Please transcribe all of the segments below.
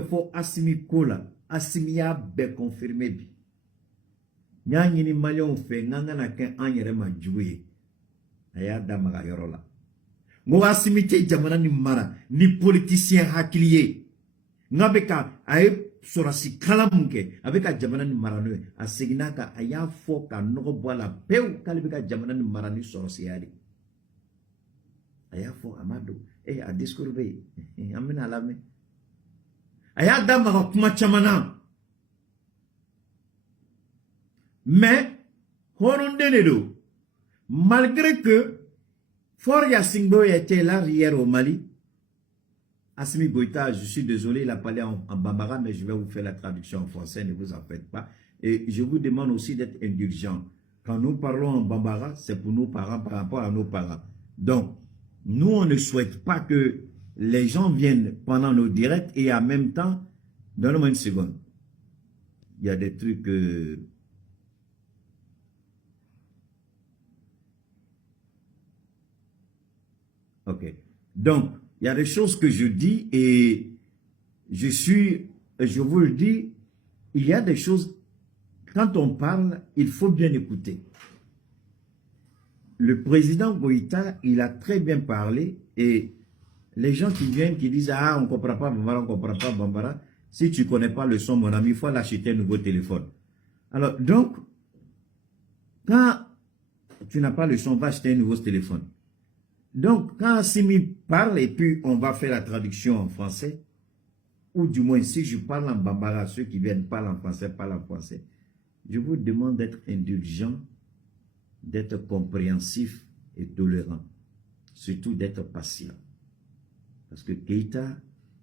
fo Assimi Kola, Assimi ya be confirmé bi. Nyanyi ni malion fe nganga na ken anyere ma juwe. Aya damaga yorola. Ngo Assimi te jamana ni mara, ni politicien hakiliye. Ngabeka aye sorasi kalamunke, abeka jamana ni mara noe, asiginaka aya fo ka nogo boala peu kalibeka jamana ni mara ni sorasi yadi. Aya fo amado, a discours be, amina alame. Aya damaga kuma chamana. Mais, Horondenedo, malgré que Foria Singbo était là hier au Mali, Assimi Goïta, je suis désolé, il a parlé en bambara, mais je vais vous faire la traduction en français, ne vous en faites pas. Et je vous demande aussi d'être indulgent. Quand nous parlons en bambara, c'est pour nos parents, par rapport à nos parents. Donc, nous, on ne souhaite pas que les gens viennent pendant nos directs et en même temps, donne-moi une seconde. Il y a des trucs... Ok. Donc, il y a des choses que je dis et je vous le dis, il y a des choses, quand on parle, il faut bien écouter. Le président Goïta, il a très bien parlé et les gens qui viennent, qui disent « Ah, on ne comprend pas Bambara, on ne comprend pas Bambara », si tu ne connais pas le son, mon ami, il faut l'acheter un nouveau téléphone. Alors, donc, quand tu n'as pas le son, va acheter un nouveau téléphone. Donc, quand Assimi parle, et puis on va faire la traduction en français, ou du moins, si je parle en bambara, ceux qui viennent parler en français, je vous demande d'être indulgent, d'être compréhensif et tolérant, surtout d'être patient. Parce que Keïta,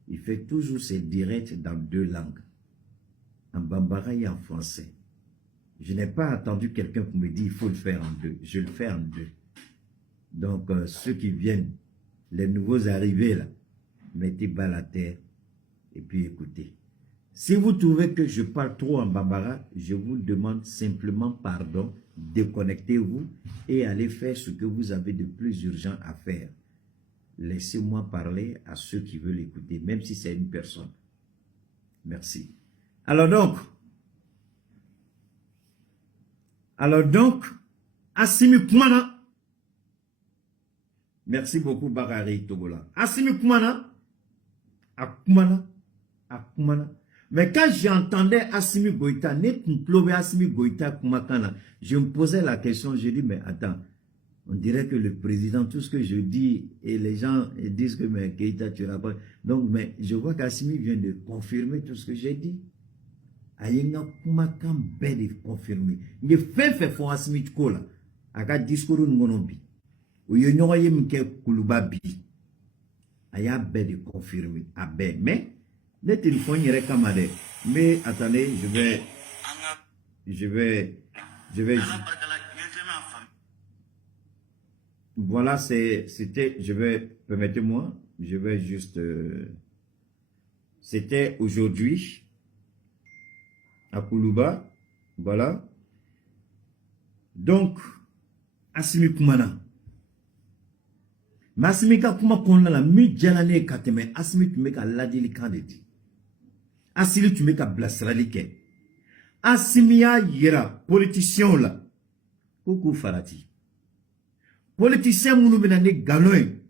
il fait toujours ses directs dans 2 langues, en bambara et en français. Je n'ai pas attendu quelqu'un qui me dit il faut le faire en 2, je le fais en 2. Donc, ceux qui viennent, les nouveaux arrivés là, mettez bas à terre et puis écoutez. Si vous trouvez que je parle trop en bambara, je vous demande simplement pardon, déconnectez-vous et allez faire ce que vous avez de plus urgent à faire. Laissez-moi parler à ceux qui veulent écouter, même si c'est une personne. Merci. Alors donc, Assimi Koumana. Merci beaucoup, Barari Togola. Assimi Koumana, Akoumana. Mais quand j'entendais Assimi Goïta, Assimi Goïta Koumakana, je me posais la question, je dis, mais attends, on dirait que le président, tout ce que je dis, et les gens disent que, mais Keïta, tu racontes. Donc, mais je vois qu'Assimi vient de confirmer tout ce que j'ai dit. Ayenga Koumakan belle confirmer. Il fait font Assimi Kola. Aka discours ngonombi. Ou yonoye mke kuluba bi. Aya be de confirmer. Abe. Mais, le téléphone yere kamade. Mais, attendez, je vais. Voilà, c'était, permettez-moi, je vais juste, c'était aujourd'hui, à Koulouba, voilà. Donc, Assimi Koumana. Assimi Kouma Kounala, mi djalane kateme, Assimi tu meka ladili kandidi. Assimi tu meka blasralike. Assimi ya yera, politicien la. Koukou farati. Politicien mounou benane galoy.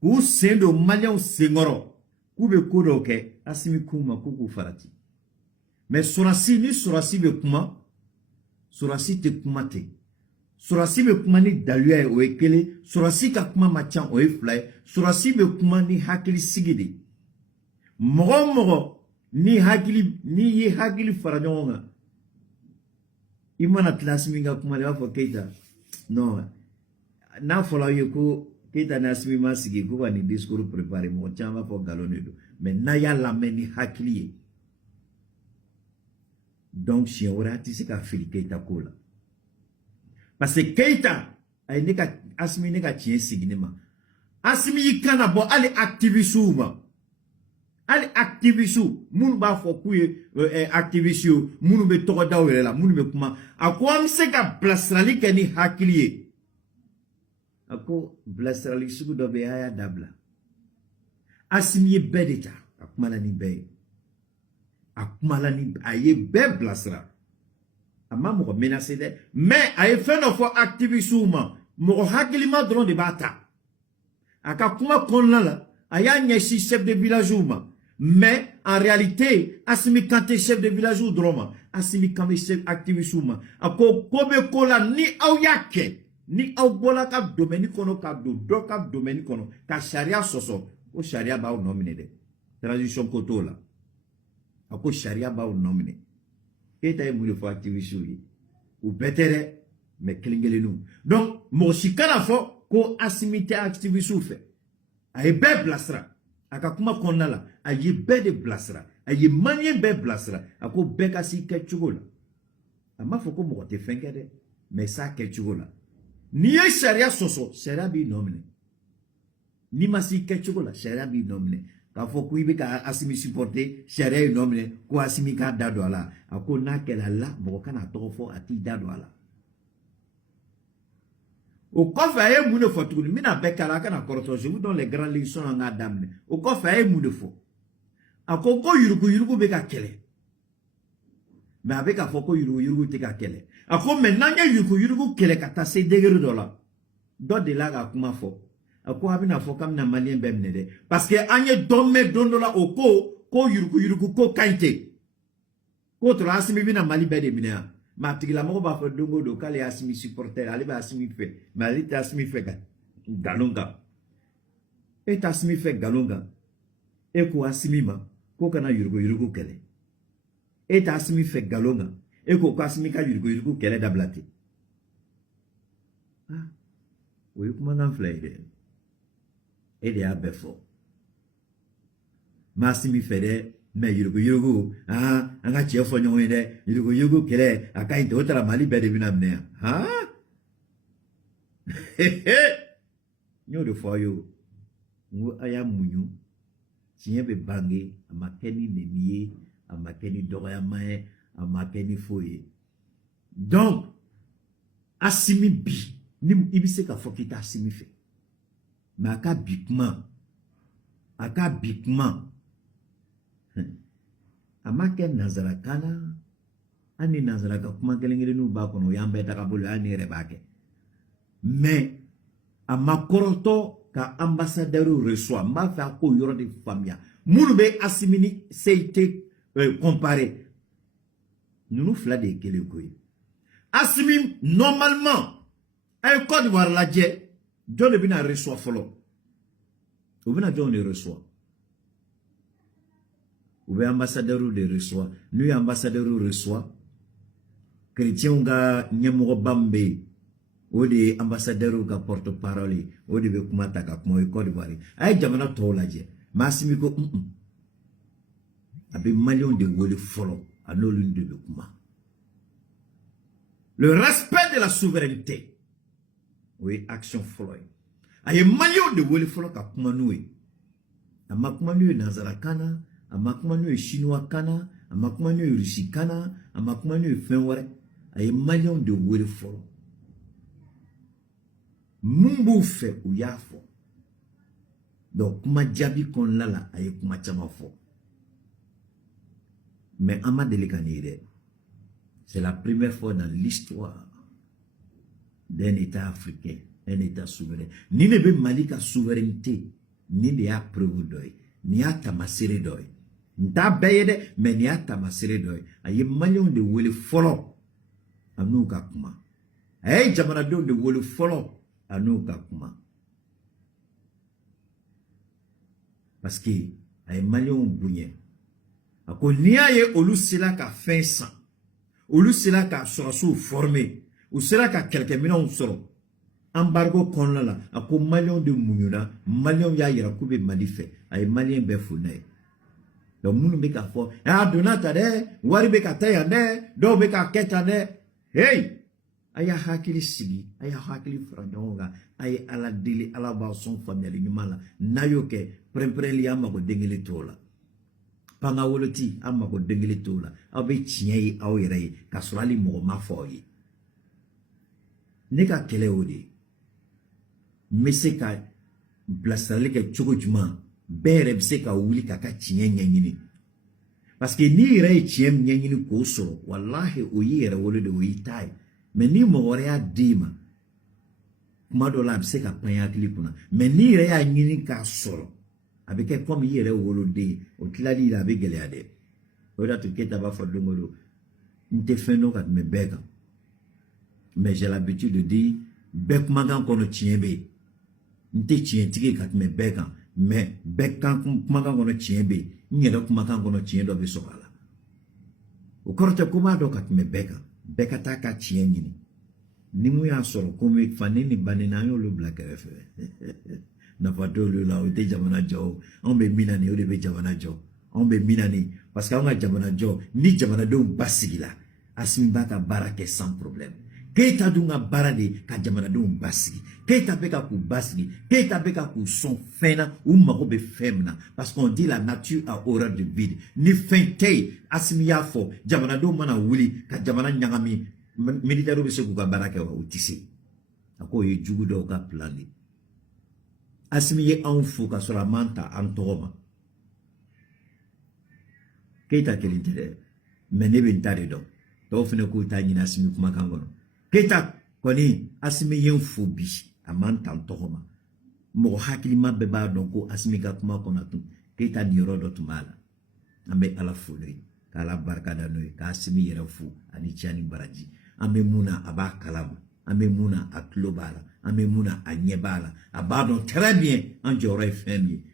Kou sendo malian sengoro. Koube koudoke, Assimi Kouma koukou farati. Mais Sorasi ni Sorasi be Kouma, Sorasi te Koumate. Sorasi be Kouma ni daluya o ekele, Sorasi ka Kouma machan o eflay, Sorasi be Kouma ni hakili sigidi. Moro ni ye hakili faradonga. Imana tlasminga Kouma le wafo Keïta. Non. Na fola yoko Keïta na Assimi ma sigi ko ni discours préparé mo tian va fo galonedo. Mais na ya la meni hakili. Donc, si on a dit que Fili Keïta Kola. Parce que Keïta, Assimi neka tient signema. Assimi yikana bo ali activisu ba. Ali activisu. Moun ba fo kouye activisu. Moun be toko da wela. Moun be kuma. Ako amse ka blasrali keni hakiliye. Ako blasrali suku dobe haya dabla. Assimi ye bedeta. Akumana ni be. a kuma la ni a ye bɛɛ bilasira a ma mɔgɔ menacé dɛ mais a ye fɛn dɔ fɔ activiste ma mɔgɔ hakilima dɔrɔn de b'a ta a ka kuma kɔnɔna la a y'a ɲɛsin chef de village ma mais en réalité Assimi Kanté chef de village dɔrɔn ma Assimi Kanté chef activiste ma a ko ko bɛ ko la ni aw y'a kɛ ni aw bɔra ka domaine kɔnɔ ka don dɔ ka domaine kɔnɔ ka sariya sɔsɔ o sariya b'aw nɔ minɛ dɛ transition ko t'o la a ko sariya b'aw nɔ minɛ e ta ye mun de fɔ activiste ye u bɛɛ tɛ dɛ mais kelen-kelenninw donc mɔgɔ si kana fɔ ko Assimi tɛ activiste fɛ a ye bɛɛ bilasira a ka kuma kɔnɔna la a ye bɛɛ de bilasira a ye maliyɛn bɛɛ bilasira a ko bɛɛ ka s'i kɛcogo la a m'a fɔ ko mɔgɔ tɛ fɛn kɛ dɛ mais s'a kɛcogo la n'i ye sariya sɔsɔ sariya b'i nɔ minɛ n'i ma s'i kɛcogo la sariya b'i nɔ minɛ k'a fɔ ko i bɛ ka Assimi supporter sariya y'i nɔ minɛ ko Assimi k'a da don a la a ko n'a kɛra la mɔgɔ kana tɔgɔ fɔ a t'i da don a la o kɔfɛ a ye mun de fɔ tuguni n bɛna bɛɛ kala a kana kɔrɔtɔ je vous donne les grandes leçons an k'a daminɛ o kɔfɛ a ye mun de fɔ a ko yurugu-yurugu bɛ ka kɛlɛ mais a bɛ k'a fɔ ko yurugu-yurugu tɛ ka kɛlɛ a ko mais n'an ye yurugu-yurugu kɛlɛ ka taa se degré dɔ la dɔ de la k'a kuma fɔ a ko a bɛna fɔ k'an bɛna maliyɛn bɛɛ minɛ dɛ parce que an ye dɔ mɛn don dɔ la o ko yurugu-yurugu ko ka ɲi ten k'o tora Assimi bɛna Mali bɛɛ de minɛ yan mais a tigilamɔgɔ b'a fɔ don o don k'ale ye Assimi supporter ale bɛ Assimi fɛ mais ale tɛ Assimi fɛ ka nkalon kan e tɛ Assimi fɛ nkalon kan e ko Assimi ma k'o kana yurugu-yurugu kɛlɛ e tɛ Assimi fɛ nkalon kan e ko Assimi ka yurugu-yurugu kɛlɛ dabila ten o ye kumakan fila ye dɛ e de y'a bɛɛ fɔ ma Assimi fɛ dɛ mais yurugu-yurugu an ka cɛ fɔ ɲɔgɔn ye dɛ yurugu-yurugu kɛlɛ a ka ɲi tɛ o taara Mali bɛɛ de bɛna minɛ yan n y'o de fɔ aw ye o n ko a y'a muɲu tiɲɛ bɛ bange a ma kɛ ni nɛni ye a ma kɛ ni dɔgɔyama ye a ma kɛ ni foyi ye donc Assimi bi ni i bɛ se k'a fɔ k'i tɛ Assimi fɛ mais a ka bi kuma a ma kɛ nanzarakan na hali ni nanzaraka kuma kelen-kelenninw b'a kɔnɔ o y'an bɛɛ tagabolo hali ne yɛrɛ b'a kɛ mais a ma kɔrɔtɔ ka ambassadeur reçoit n b'a fɛ a k'o yɔrɔ de faamuya minnu bɛ Assimi ni CIT comparer ninnu fila de ye kelen ko ye Assimi normalement a ye Côte d'Ivoire lajɛ jɔn de bɛna reçoit fɔlɔ o bɛna jɔn de reçoit ou bien ambassadeur de reçoit n'u ye ambassadeur reçoit chrétien ka ɲɛmɔgɔ ba min bɛ yen o de ye ambassadeur ka porte parole ye o de bɛ kuma ta ka kuma o ye Côte d'Ivoire a ye jamana tɔw lajɛ mais Assimi ko a bɛ maliyɛnw de wele fɔlɔ a n'olu de bɛ kuma le respect de la souveraineté o ye action fɔlɔ ye a ye maliyɛnw de wele fɔlɔ ka kuma n'o ye a ma kuma n'o ye nanzarakan na a ma kuma n'o ye chinois kan na a ma kuma n'o ye rusi kan na a ma kuma n'o ye fɛn wɛrɛ a ye maliyɛnw de wele fɔlɔ mun b'u fɛ u y'a fɔ donc kuma jaabi kɔnɔna la a ye kuma caman fɔ mais an ma deli ka nin ye dɛ c'est la première fois dans l'histoire d'un État africain un État souverain ni ne bɛ Mali ka souveraineté ni de y'a preuve dɔ ye ni y'a tamasere dɔ ye n t'a bɛɛ ye dɛ mais ni y'a tamasere dɔ ye a ye maliyɛnw de wele fɔlɔ a n'u ka kuma a ye jamanadenw de wele fɔlɔ a n'u ka kuma parce que a ye maliyɛnw bonya a ko n'i y'a ye olu sera ka fɛn san olu sera ka sɔrɔsiw former u sera ka kɛlɛkɛminɛnw sɔrɔ embargo kɔnɔna la a ko maliyɛnw de muɲuna maliyɛnw y'a yira k'u bɛ Mali fɛ a ye maliyɛn bɛɛ fo n'a ye donc minnu bɛ k'a fɔ a donna tan dɛ wari bɛ ka taa yan dɛ dɔw bɛ k'a kɛ tan dɛ hey a y'a hakili sigi a y'a hakili fara ɲɔgɔn kan a ye Ala deli Ala b'a sɔn faamuyali ɲuman la n'a y'o kɛ pɛrɛn-pɛrɛnli an mago den kelen t'o la panga woloti an mago den kelen t'o la aw bɛ tiɲɛ ye aw yɛrɛ ye k'a sɔrɔ hali mɔgɔ ma fɔ aw ye ne ka kɛlɛ o de ye n bɛ se ka bilasirali kɛ cogo jumɛn bɛɛ yɛrɛ bɛ se ka wuli k'a ka tiɲɛ ɲɛɲini parce que ni yɛrɛ ye tiɲɛ ɲɛɲini k'o sɔrɔ wallahi o y'i yɛrɛ wolo de o y'i ta ye mais ni mɔgɔ wɛrɛ y'a d'i ma kuma dɔ la a bɛ se ka pan i hakili kunna mais ni yɛrɛ y'a ɲini k'a sɔrɔ a bɛ kɛ comme i yɛrɛ woloden o tilali la a bɛ gɛlɛya dɛ o de y'a to Keita b'a fɔ don o don n tɛ fɛn dɔn ka tɛmɛ bɛɛ kan mais j'ai l'habitude de dire bɛɛ kumakan kɔnɔ tiɲɛ bɛ yen n tɛ tiɲɛtigi ka tɛmɛ bɛɛ kan mais bɛɛ kan kumakan kɔnɔ tiɲɛ bɛ yen n yɛrɛ kumakan kɔnɔ tiɲɛ dɔ bɛ sɔrɔ a la o kɔrɔ tɛ ko b'a dɔn ka tɛmɛ bɛɛ kan bɛɛ ka taa ka tiɲɛ ɲini ni mun y'a sɔrɔ ko n fa ne ni ba ni na an y'olu bila kɛrɛfɛ nafa t'olu la o tɛ jamana jɔ o anw bɛ min na nin o de bɛ jamana jɔ anw bɛ min na nin parce que anw ka jamana jɔ ni jamanadenw basigila Assimi b'a ka baara kɛ sans problème Keita dun ka baara de ka jamanadenw basigi Keita bɛ ka k'u basigi Keita bɛ ka k'u sɔn fɛn na u mago bɛ fɛn min na parce qu'on dit la nature a horreur de vide ni fɛn tɛ yen Assimi y'a fɔ jamanadenw mana wuli ka jamana ɲagami militaires bɛ se k'u ka baara kɛ wa u tɛ se a ko o ye jugu dɔw ka plan de Assimi ye anw fo ka sɔrɔ a man ta an tɔgɔ ma Keita kelen tɛ dɛ mais ne bɛ n ta de dɔn dɔw fana k'u ta ɲini Assimi kumakan kɔnɔ Keita kɔni Assimi ye n fo bi a man ta n tɔgɔ ma mɔgɔ hakilima bɛɛ b'a dɔn ko Assimi ka kuma kɔnɔ tun Keita niyɔrɔ dɔ tun b'a la an bɛ Ala fo n'o ye k'Ala barikada n'o ye k'Assimi yɛrɛ fo ani Tchani Baraji an bɛ mun na a b'a kalama an bɛ mun na a tulo b'a la an bɛ mun na a ɲɛ b'a la a b'a dɔn très bien an jɔyɔrɔ ye fɛn min ye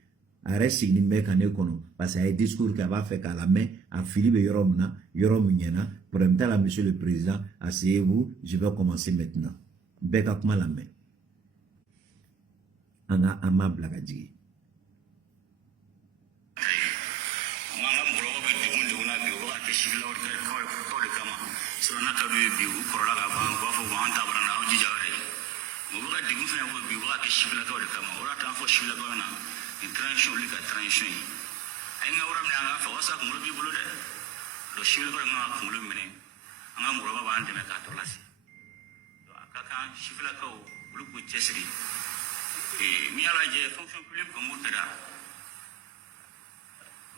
a yɛrɛ sigilen bɛ ka ne kɔnɔ parce que a ye discours kɛ a b'a fɛ k'a lamɛn a fili bɛ yɔrɔ min na yɔrɔ min ɲɛna problème t'a la monsieur le président asseyez-vous je vais commencer maintenant bɛɛ ka kuma lamɛn an m'a bila ka jigin transition li ka transition ay nga wara nga fa wasa ko bi bulu de do shil ko nga ko lu mine nga mo ba ban de ka to lasi do akaka shifla ko lu ko chesri mi ala je fonction publique ko mutada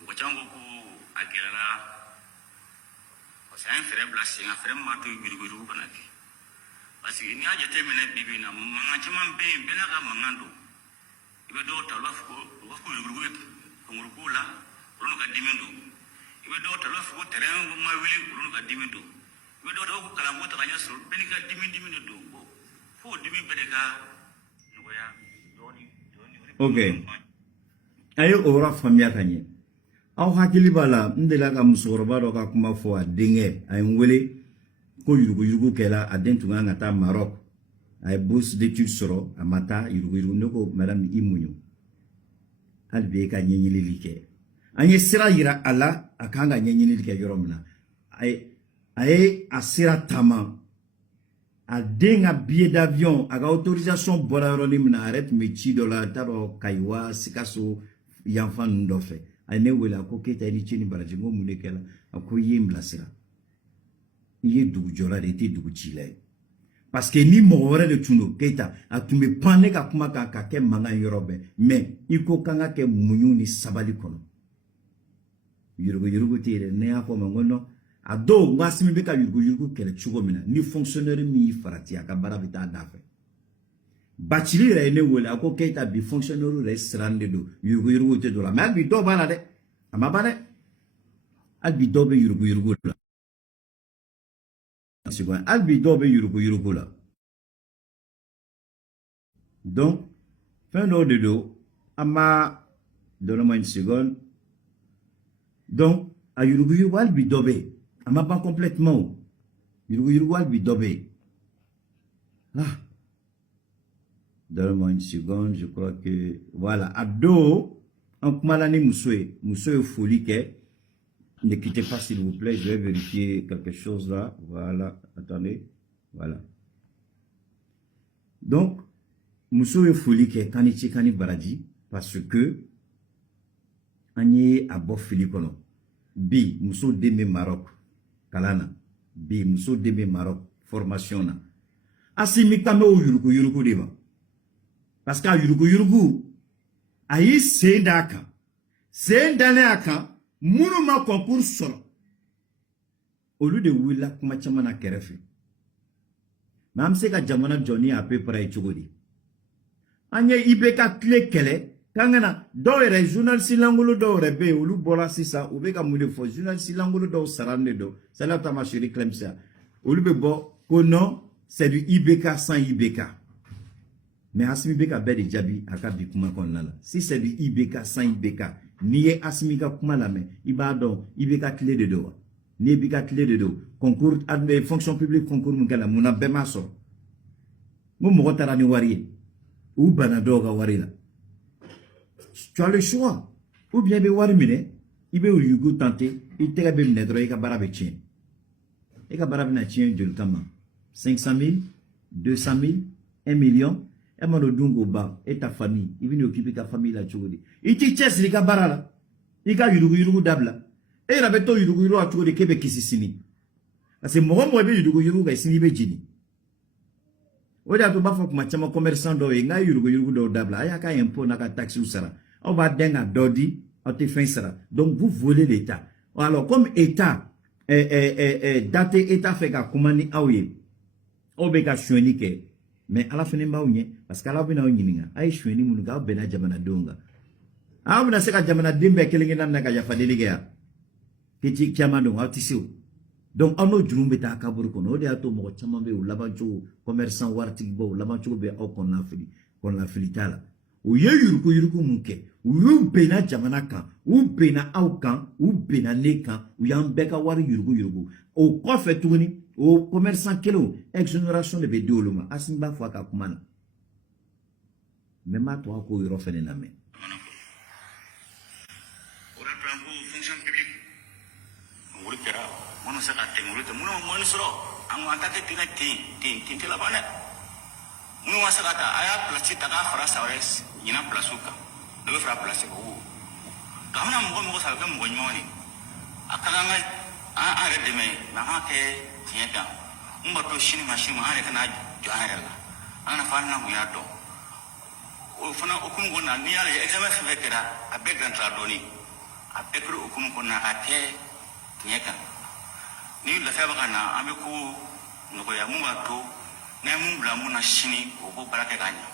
ko jango ko agela ko sa fere blasi nga fere ma to biru ko na ki parce que ni aje temene bibi na manga chama be bela ka mangando ibe do talwa ko yuruguru ko ngurukula ulu ka dimindo ibe do talwa ko terrain ma wili ulu ka dimindo ibe do ko kala mota kanya so beni ka dimindo do fo dimi bedeka ngoya doni okay ayo ora famia kanye aw hakili bala ndela ka musoroba do ka kuma fo a denge ay ngwele ko yurugu kela a den tunga ngata Maroc ay bourse d'études soro amata yurugu noko madame Imunyo albe ka nyenyili like anye sira yira ala akanga nyenyili like yoromna ay asira tama a denga billet d'avion aga autorisation boraro limna arrête mechi dola taro kaiwa sikaso yanfan ndofe ane wela ko Keita ni Tchani Baraji ngo munekela ako yimla sira ye dugu jora de te dugu chile parce que ni mɔgɔ de tuno Keita a tun bɛ pan ne ka kuma kan ka kɛ mankan yɔrɔ bɛɛ mais i ko kan ka kɛ muɲu ni sabali kɔnɔ yurugu tɛ yɛrɛ ne y'a fɔ ma ko non a dɔw n ko Assimi bɛ ka yurugu kɛlɛ cogo min na ni fonctionnaire min y'i farati a ka baara bɛ taa da fɛ Bacili yɛrɛ ye ne wele a ko Keita bi fonctionnaire yɛrɛ siran de don yurugu tɛ dɔ la mais hali bi dɔw b'a la dɛ a ma ban dɛ hali bi dɔw bɛ yurugu la albi dobe yurugu la donc fin de do ama donne-moi une seconde donc a yurugu albi dobe ama pas complètement yurugu albi dobe donne-moi une seconde je crois que voilà ado en kumalani musoe folie ke. Ne quittez pas s'il vous plaît, je vais vérifier quelque chose là. Voilà, attendez. Voilà. Donc, Moussou est folie qui est Kanichi Kani Baraji parce que Agnye Abo Filikono. Bi, Moussou Deme Maroc. Kalana. Bi, Moussou Deme Maroc. Formation na. Assimi Kame ou Yurugu Deba. Parce qu'à Yurugu, Aïe Sendaka. Sendane Aka. Mounouma concours solo. Au lieu de Willa Kumachamana Kerefe. Même si Jamana Johnny a à peu près Chogodi. Anya Ibeka clé kele. Kangana, dore journal silangolo dore be ulu bola sisa ubeka mune fo journal silangolo do sarande do salata ma chérie Clemsia ulu be bo kono c'est du IBK sans IBK mais Asimi Beka be de jabi aka bi kuma kon lala si c'est du IBK sans IBK niye Asimi ka kuma la me iba do IBK clé de do ni IBK clé de do concours adme fonction publique concours mungala muna be maso mo mo tara ni wari ou bana doga wari la. Tu as le choix. Ou bien, il peut lui tenter, il te rabine nedro, il barabe tien. Il barabe na tien de l'kama. 500 000, 200 000, 1 million, et mon dungo ba, et ta famille, il vient occuper ta famille la choude. Il te tient, il ka barala. Il ka yurugu dabla. Et il avait tout yurugu à choude Québec qui s'y parce que moi, moi, yurugu ga sini bejini. Oda to ba fok machama commerçant do e nga yurugu do dabla. Aya ka impôt na ka taxe usara. On va denga dodi, on te fait ça. Donc vous volez l'État. Alors comme État, daté État fait qu'à commandi aouye, on beka choueni ke, mais à la fin de parce qu'à la fin de l'année, aïe choueni mounuka bena jamana donga. Ah on a seka jamana dimbe kelingena na ka yafa delegea. Kiti kiamando atisio. Donc on a djumbe ta kaburu kono de ato mo chamambe ou labancho commerçant wartigbo labancho be au kon la filitala. Ou yuruku munke, ou bena jamanaka, ou bena aukan, ou bena nekan, ou yambeka wari yuruku. Au quoi fait tourner, au commerçant kelo, exonération de bédoloma, asimba fwaka kumana. Même à toi, ko yuro fene na me. Ora prango fonction publique. Nguri kera, mono saka temuri te mono mono soro, ang atake tin la bana. Munu masakata aya place taka farasa ores ina plasuka do fra place ko gamna mo sa ga mo nyoni akala ngai a re de me na ha ke tieta umba to shini mashini ma are kana jahara la ana fa na mu ya do o fana okum gona ni ala examen fe kera a be grand tradoni a be kru okum gona ate tieta ni la fa ba kana ambe ku ngo ya mu to na mun bla mun na shini o bo baraka ganya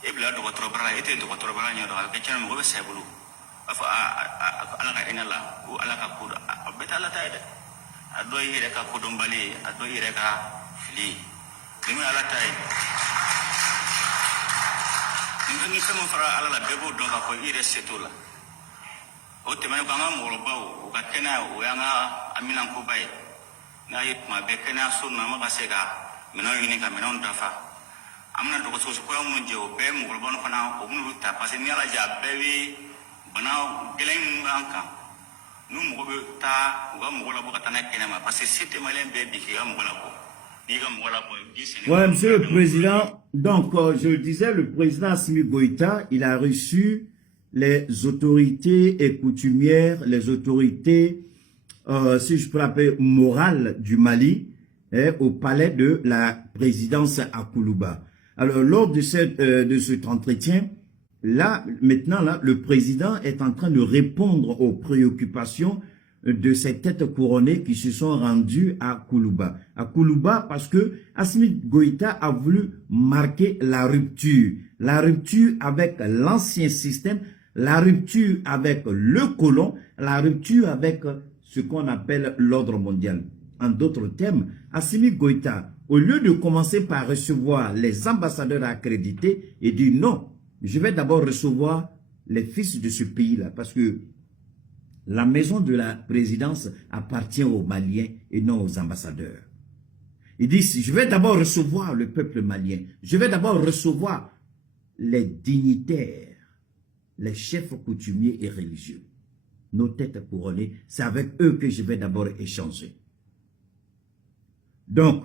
e bla do ko bara ete do ko bara nya do ka chana mo be sebulu afa ala ka ina la ko ala ka ko beta ala taide ado yire ka ko dombali ado yire ka fili dimi ala taide ngi sama fara ala la bebo do ka ko ire setula o te mai ka ma mo lo bawo o ka kena o yanga amina ko bai na yit ma be kena sunna ma ka sega mina yini ka mina ndafa amna do ko so ko mun je o be mu ko bon fana o mun ta parce ni ala ja be wi bana gelen anka nu mu ko be ta ga mu ko la bo ka tana kena ma parce que c'était malen be bi ki ga mu ko la ko ni ga mu ko la ko ouais monsieur le président donc je le disais le président Assimi Goïta il a reçu les autorités et coutumières les autorités si je peux l'appeler morales du Mali au palais de la présidence à Koulouba. Alors, lors de cet entretien, là, maintenant, là, le président est en train de répondre aux préoccupations de ces têtes couronnées qui se sont rendues à Koulouba. À Koulouba, parce que Assimi Goïta a voulu marquer la rupture avec l'ancien système, la rupture avec le colon, la rupture avec ce qu'on appelle l'ordre mondial. En d'autres termes, Assimi Goïta, au lieu de commencer par recevoir les ambassadeurs accrédités, il dit non, je vais d'abord recevoir les fils de ce pays-là, parce que la maison de la présidence appartient aux Maliens et non aux ambassadeurs. Il dit, je vais d'abord recevoir le peuple malien, je vais d'abord recevoir les dignitaires, les chefs coutumiers et religieux, nos têtes couronnées, c'est avec eux que je vais d'abord échanger. Donc,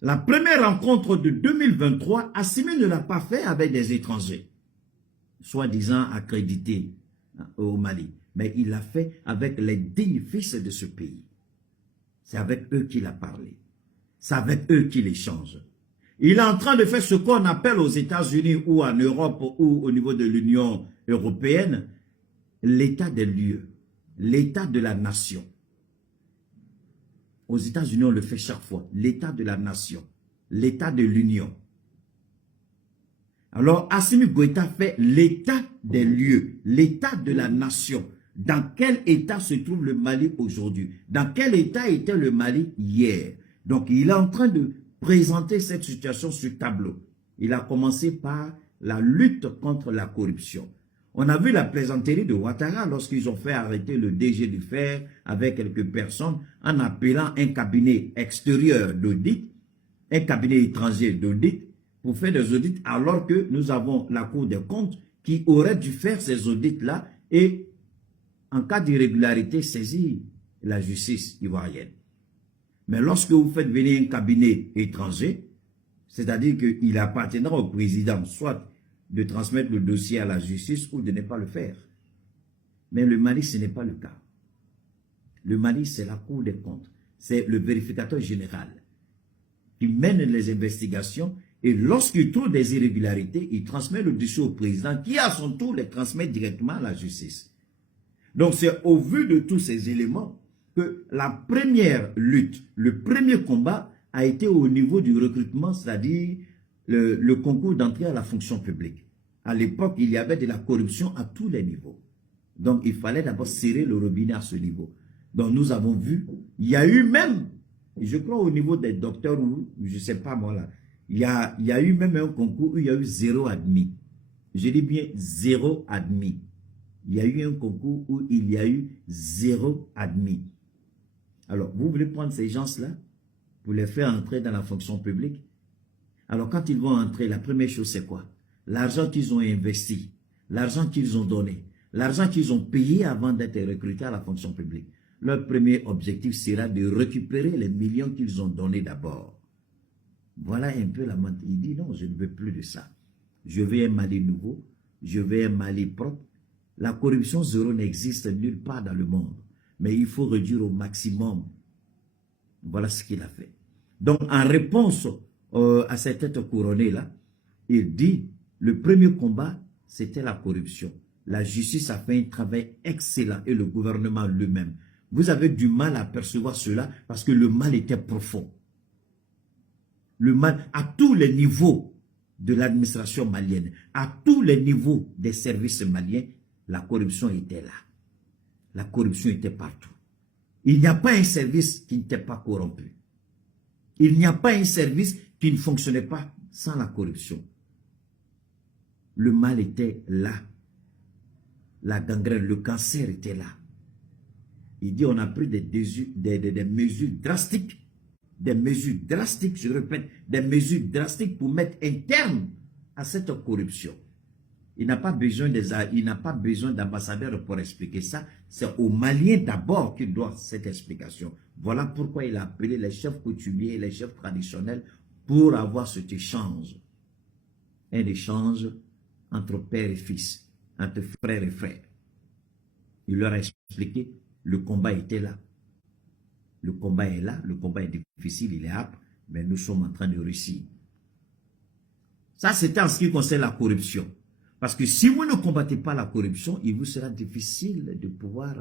la première rencontre de 2023, Assimi ne l'a pas fait avec des étrangers, soi-disant accrédités au Mali, mais il l'a fait avec les dignes fils de ce pays. C'est avec eux qu'il a parlé. C'est avec eux qu'il échange. Il est en train de faire ce qu'on appelle aux États-Unis ou en Europe ou au niveau de l'Union européenne, l'état des lieux, l'état de la nation. Aux États-Unis, on le fait chaque fois. L'état de la nation, l'état de l'union. Alors, Assimi Goïta fait l'état des lieux, l'état de la nation. Dans quel état se trouve le Mali aujourd'hui? Dans quel état était le Mali hier? Donc, il est en train de présenter cette situation sur tableau. Il a commencé par la lutte contre la corruption. On a vu la plaisanterie de Ouattara lorsqu'ils ont fait arrêter le DG du Fer avec quelques personnes en appelant un cabinet extérieur d'audit, un cabinet étranger d'audit, pour faire des audits alors que nous avons la Cour des comptes qui aurait dû faire ces audits-là et en cas d'irrégularité saisir la justice ivoirienne. Mais lorsque vous faites venir un cabinet étranger, c'est-à-dire qu'il appartiendra au président soit de transmettre le dossier à la justice ou de ne pas le faire. Mais le Mali, ce n'est pas le cas. Le Mali, c'est la Cour des comptes. C'est le vérificateur général qui mène les investigations et lorsqu'il trouve des irrégularités, il transmet le dossier au président qui, à son tour, les transmet directement à la justice. Donc, c'est au vu de tous ces éléments que la première lutte, le premier combat a été au niveau du recrutement, c'est-à-dire le concours d'entrée à la fonction publique. À l'époque, il y avait de la corruption à tous les niveaux. Donc, il fallait d'abord serrer le robinet à ce niveau. Donc, nous avons vu, il y a eu même, je crois au niveau des docteurs, ou je ne sais pas moi là, il y a eu même un concours où il y a eu 0 admis. Je dis bien 0 admis. Il y a eu un concours où il y a eu 0 admis. Alors, vous voulez prendre ces gens-là pour les faire entrer dans la fonction publique? Alors, quand ils vont entrer, la première chose, c'est quoi? L'argent qu'ils ont investi, l'argent qu'ils ont donné, l'argent qu'ils ont payé avant d'être recrutés à la fonction publique. Leur premier objectif sera de récupérer les millions qu'ils ont donnés d'abord. Voilà un peu la mentalité. Il dit non, je ne veux plus de ça. Je veux un Mali nouveau, je veux un Mali propre. La corruption zéro n'existe nulle part dans le monde. Mais il faut réduire au maximum. Voilà ce qu'il a fait. Donc, en réponse à cette tête couronnée-là, il dit, le premier combat, c'était la corruption. La justice a fait un travail excellent et le gouvernement lui-même. Vous avez du mal à percevoir cela parce que le mal était profond. Le mal à tous les niveaux de l'administration malienne, à tous les niveaux des services maliens, la corruption était là. La corruption était partout. Il n'y a pas un service qui n'était pas corrompu. Il n'y a pas un service qui ne fonctionnait pas sans la corruption. Le mal était là. La gangrène, le cancer était là. Il dit on a pris des mesures drastiques. Des mesures drastiques, je répète, des mesures drastiques pour mettre un terme à cette corruption. Il n'a pas besoin d'ambassadeurs pour expliquer ça. C'est aux Maliens d'abord qu'il doit cette explication. Voilà pourquoi il a appelé les chefs coutumiers et les chefs traditionnels pour avoir cet échange. Un échange entre père et fils, entre frère et frère. Il leur a expliqué, le combat était là. Le combat est là, le combat est difficile, il est âpre, mais nous sommes en train de réussir. Ça, c'était en ce qui concerne la corruption. Parce que si vous ne combattez pas la corruption, il vous sera difficile de pouvoir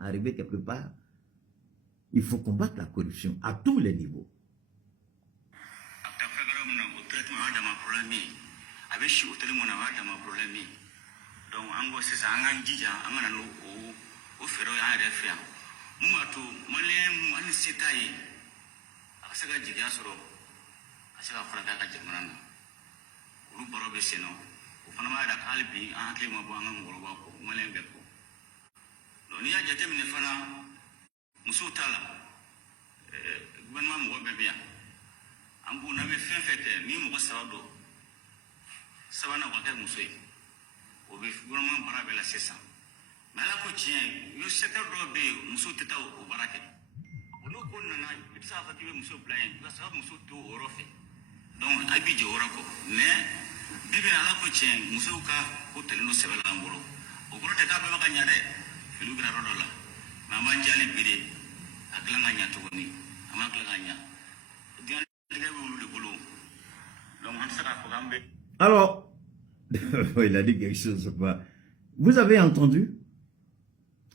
arriver quelque part. Il faut combattre la corruption à tous les niveaux. Panama da kalbi an hakili ma bɔ an ka mɔgɔkɔrɔba kɔ maliyɛn bɛɛ kɔ donc n'i y'a jateminɛ fana musow ta la gouvernement mɔgɔ bɛɛ bɛ yan an b'u n'a bɛ fɛn fɛn kɛ ni mɔgɔ saba don sabanan ka kɛ muso ye o bɛ gouvernement baara bɛɛ la sisan mais ala ko tiɲɛ yo secteur dɔw bɛ yen musow tɛ taa o baara kɛ n'o ko nana i bɛ se k'a fɔ k'i bɛ muso bila yen i ka sɔrɔ muso to o yɔrɔ fɛ donc a b'i jɛ o yɔrɔ kɔ mais bibi ala ko tiɲɛ musow ka ko tɛlen do sɛbɛn la an bolo o kɔrɔ tɛ k'a bɛɛ bɛ ka ɲa dɛ filiw bɛna yɔrɔ dɔ la mais an b'an jali bi de a tila ka ɲa tuguni a ma tila ka ɲa diɲɛlatigɛ bɛ olu de bolo donc an tɛ se k'a fɔ k'an bɛ. Alors, il a dit quelque chose. Vous avez entendu?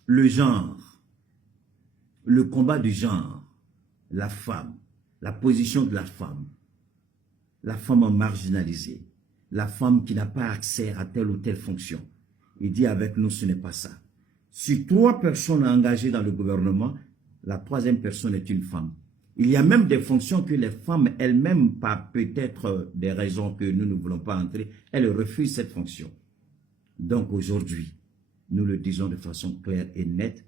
le genre, le combat du genre, la femme, la position de la femme marginalisée, la femme qui n'a pas accès à telle ou telle fonction. Il dit avec nous, ce n'est pas ça. Si 3 personnes engagées dans le gouvernement, la 3e personne est une femme. Il y a même des fonctions que les femmes elles-mêmes, par peut-être des raisons que nous ne voulons pas entrer, elles refusent cette fonction. Donc aujourd'hui, nous le disons de façon claire et nette,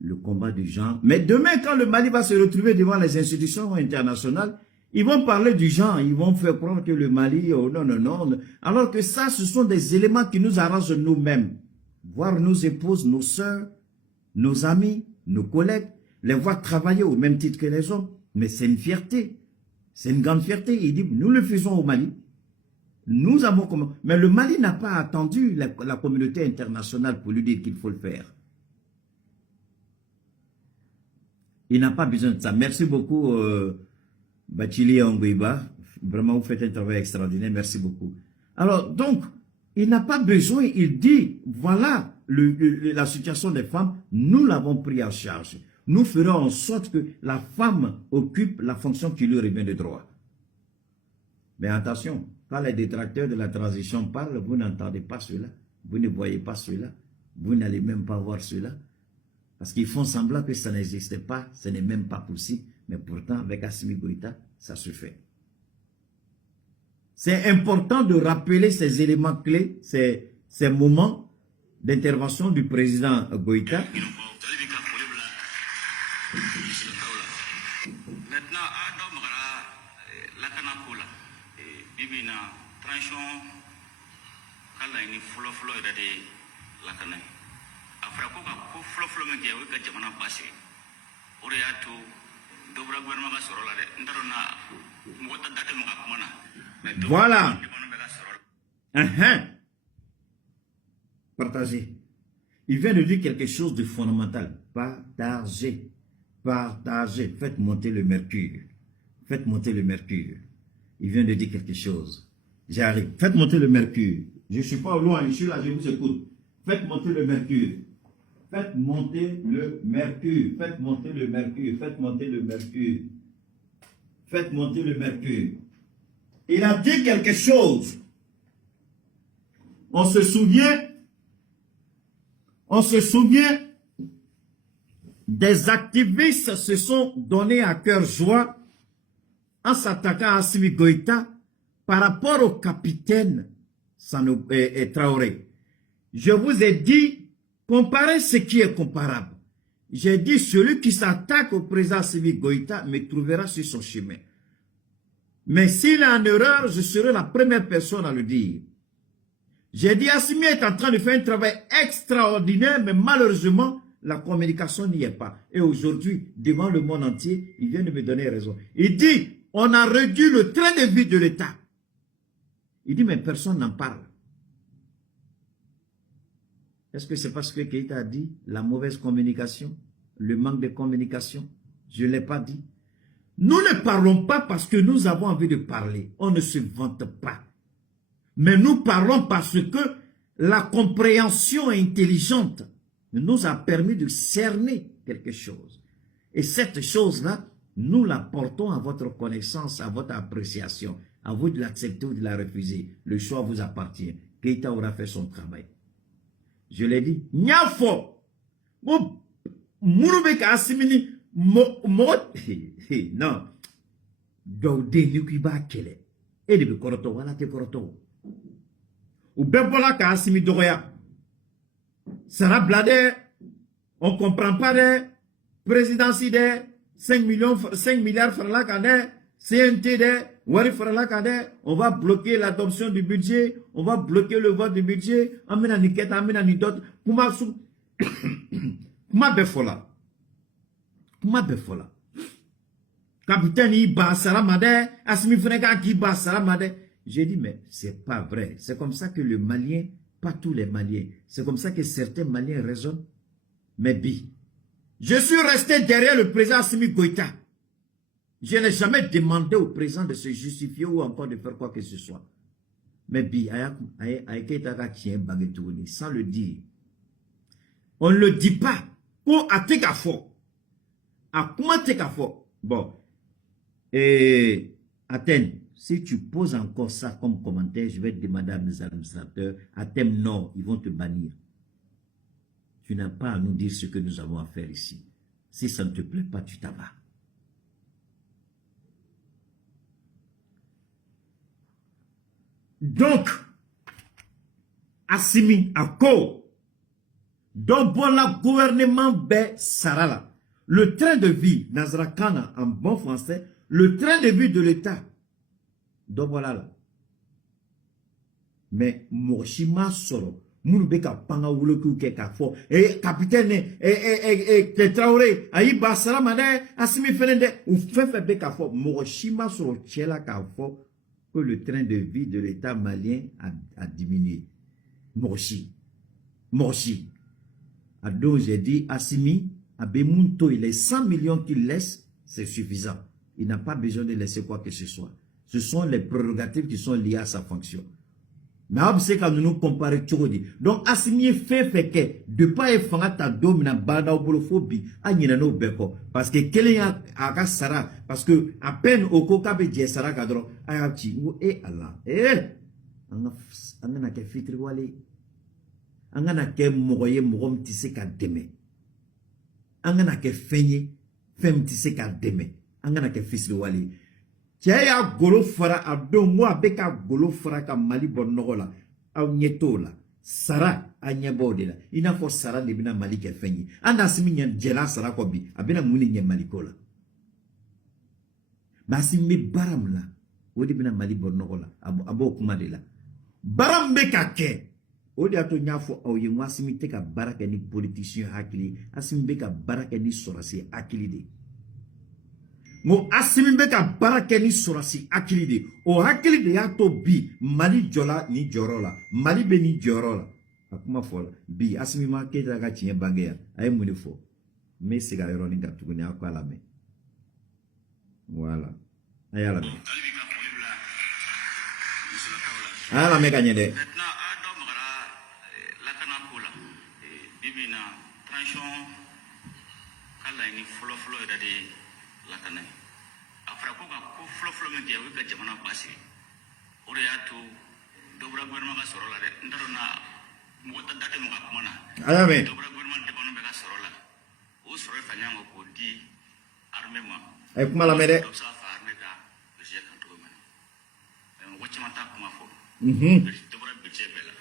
le combat du genre. Mais demain, quand le Mali va se retrouver devant les institutions internationales, ils vont parler du genre, ils vont faire croire que le Mali, oh non, non, non. Alors que ça, ce sont des éléments qui nous arrangent nous-mêmes. Voir nos épouses, nos sœurs, nos amis, nos collègues, les voir travailler au même titre que les hommes. Mais c'est une fierté. C'est une grande fierté. Il dit, nous le faisons au Mali. Nous avons comment. Mais le Mali n'a pas attendu la communauté internationale pour lui dire qu'il faut le faire. Il n'a pas besoin de ça. Merci beaucoup, Bachili Ongouiba. Vraiment, vous faites un travail extraordinaire. Merci beaucoup. Alors, donc, il n'a pas besoin. Il dit, voilà la situation des femmes. Nous l'avons pris en charge. Nous ferons en sorte que la femme occupe la fonction qui lui revient de droit. Mais attention, quand les détracteurs de la transition parlent, vous n'entendez pas cela. Vous ne voyez pas cela. Vous n'allez même pas voir cela. Parce qu'ils font semblant que ça n'existe pas, ce n'est même pas possible. Mais pourtant, avec Assimi Goïta, ça se fait. C'est important de rappeler ces éléments clés, ces moments d'intervention du président Goïta. Maintenant, bibina transition kala ni flo de la canai afra ko flo men ke ka jamana passé ore atu dobra gouvernement ka sorola de ndarona mo ta date mo ka kumana voilà partager. Il vient de dire quelque chose de fondamental. Partager. Partagez. Faites monter le mercure. Faites monter le mercure. Il vient de dire quelque chose. J'arrive. Faites monter le mercure. Je ne suis pas loin. Je suis là, je vous écoute. Faites monter le mercure. Faites monter le mercure. Faites monter le mercure. Faites monter le mercure. Faites monter le mercure. Il a dit quelque chose. On se souvient des activistes se sont donnés à cœur joie en s'attaquant à Assimi Goïta par rapport au capitaine Traoré. Je vous ai dit, comparez ce qui est comparable. J'ai dit, celui qui s'attaque au président Assimi Goïta me trouvera sur son chemin. Mais s'il est en erreur, je serai la première personne à le dire. J'ai dit, Assimi est en train de faire un travail extraordinaire, mais malheureusement, la communication n'y est pas. Et aujourd'hui, devant le monde entier, il vient de me donner raison. Il dit, on a réduit le train de vie de l'État. Il dit, mais personne n'en parle. Est-ce que c'est parce que Keïta a dit la mauvaise communication, le manque de communication? Je ne l'ai pas dit. Nous ne parlons pas parce que nous avons envie de parler. On ne se vante pas. Mais nous parlons parce que la compréhension intelligente nous a permis de cerner quelque chose. Et cette chose-là, nous la portons à votre connaissance, à votre appréciation. À vous de l'accepter ou de la refuser. Le choix vous appartient. Keïta aura fait son travail. Je l'ai dit. Nyafo. Mouroubek Assimini. Non. Donc, des ba kele. Et de koroto, voilà te koroto. Ou bebola ka Assimi dogoya. Sarah Blade, on ne comprend pas de présidence de 5 milliards francs là quand CNT de Wari francs là quand on va bloquer l'adoption du budget, on va bloquer le vote du budget, amena niket, amena ni d'autres. Kuma befola. Kuma befola. Capitaine Iba Saramade, Assimi Frega qui Iba Saramade. J'ai dit, mais c'est pas vrai. C'est comme ça que le Malien, pas tous les Maliens, c'est comme ça que certains Maliens raisonnent. Mais bi, je suis resté derrière le président Assimi Goïta. Je n'ai jamais demandé au président de se justifier ou encore de faire quoi que ce soit. Mais bi, sans le dire, On ne le dit pas. Pour attaquer fort. À comment attaquer fort. Bon. Et Athènes, si tu poses encore ça comme commentaire, je vais te demander à mes administrateurs, à thème non, ils vont te bannir. Tu n'as pas à nous dire ce que nous avons à faire ici. Si ça ne te plaît pas, tu t'en vas. Donc, Assimi, à quoi? Donc, voilà, gouvernement B. Sarala. Le train de vie, Nazrakana, en bon français, le train de vie de l'État. Donc, voilà là. Mais, Moshima Soro, Mounbeka Panga Wuloku Kekafo, et capitaine, et Traoré, Aïba Salamane, Assimi Fenende, ou Fefe Bekafo, Moshima Soro, Tchela Kafo, que le train de vie de l'État malien a diminué. Morchi. Donc j'ai dit, Assimi, Abemunto, il est 100 millions qu'il laisse, c'est suffisant. Il n'a pas besoin de laisser quoi que ce soit. Ce sont les prérogatives qui sont liées à sa fonction. Mais c'est quand nous comparons tout. Donc Assimi fait que de pas être fangata domina bada obolophobie a no beko parce que quelqu'un a sara parce que à peine au coca be sara cadro a ti et Allah anga ke fitri wale anga na ke mogoye mogom tise ka deme anga na ke fenye fem tise ka deme anga na ke fitri wale Tiaya golo fara abdo moi beka golo fara ka mali bonnogola au nyetola sara anyabode la ina fo sara de bina mali ke fenyi anda simi nyen jela sara ko bi abina muni nyen mali kola basimi baram la odi bina mali bonnogola abo kuma de la baram beka ke odi ato nyafo au ye wasimi te ka baraka ni politicien hakili asimi beka baraka ni sorasi akili de Mo Assimi beka barake ni sorasi akili de. O akili de ya to bi. Mali jola ni jorola. Mali be ni jorola. Akuma fola. Bi Assimi ma kete aga chinye bange ya. Aye mwini fo. Me siga yoro ni gatukuni akwa la me. Voilà. Aye la me. Aye la me kanyede. Maintenant, Adam Magara, la Canacola, Bibina, Tranchon, Kalaini, Flo de la Canac. Après quoi, Flo me dit, oui, que Jamana passé. Oreato, Dobra Gurma Sorola, Ndrona, Mota Date Mokamana. Ayame. Dobra Gurma de Bonamega Sorola. Où serait Fanyango Kodi, Armema. Ekuma la mede. Dosa Farmega, le Jek Antoman. Watchamata Kumafo. Dobra budget bella.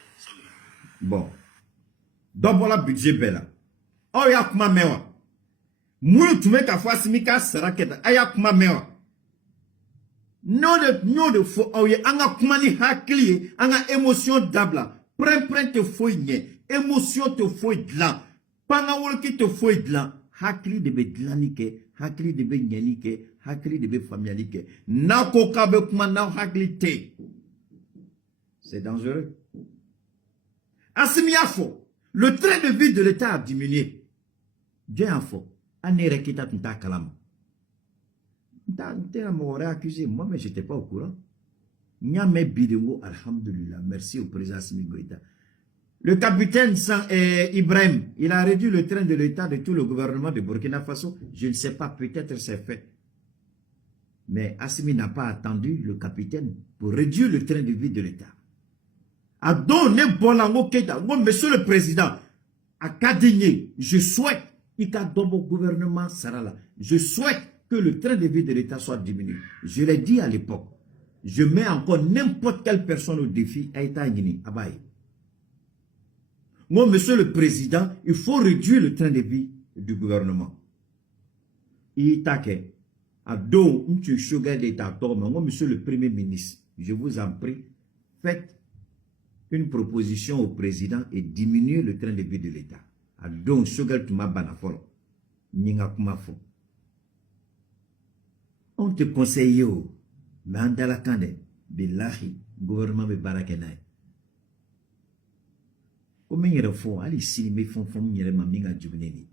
Bon. Double la budget bella. Oh ya kuma mewa. Mulu tume ka fwa simika saraketa aya kuma mewa. No de fo oye anga kuma ni hakli anga émotion dabla. Pren te fo nye. Émotion te fo dlan. Panga wolki te fo dlan. Hakli de be dlanike, hakli de be nyanike, hakli de be familialike. Na koka be kuma na hakli te. C'est dangereux. Assimi fo. Le train de vie de l'État a diminué. Dieu a faux. Anere kita tenta kalam. T'as m'aurait accusé, moi, mais j'étais pas au courant. Nyame bidingo, alhamdulillah, merci au président Assimi Goïta. Le capitaine Ibrahim, il a réduit le train de l'État de tout le gouvernement de Burkina Faso. Je ne sais pas, peut-être c'est fait. Mais Assimi n'a pas attendu le capitaine pour réduire le train de vie de l'État. A donné Bolango Keita, monsieur le président, à Kadigné, je souhaite gouvernement Sarala. Je souhaite que le train de vie de l'État soit diminué. Je l'ai dit à l'époque. Je mets encore n'importe quelle personne au défi. Moi, monsieur le président, il faut réduire le train de vie du gouvernement. Moi, monsieur le premier ministre, je vous en prie, faites une proposition au président et diminuez le train de vie de l'État. Donc, Shogal Tuma Banafolo. Ninga Kumafo. On te conseille, mais en dalakande, billahi, gouvernement me barakenai. Comment il faut aller si mes fonds m'y maminga jubneni.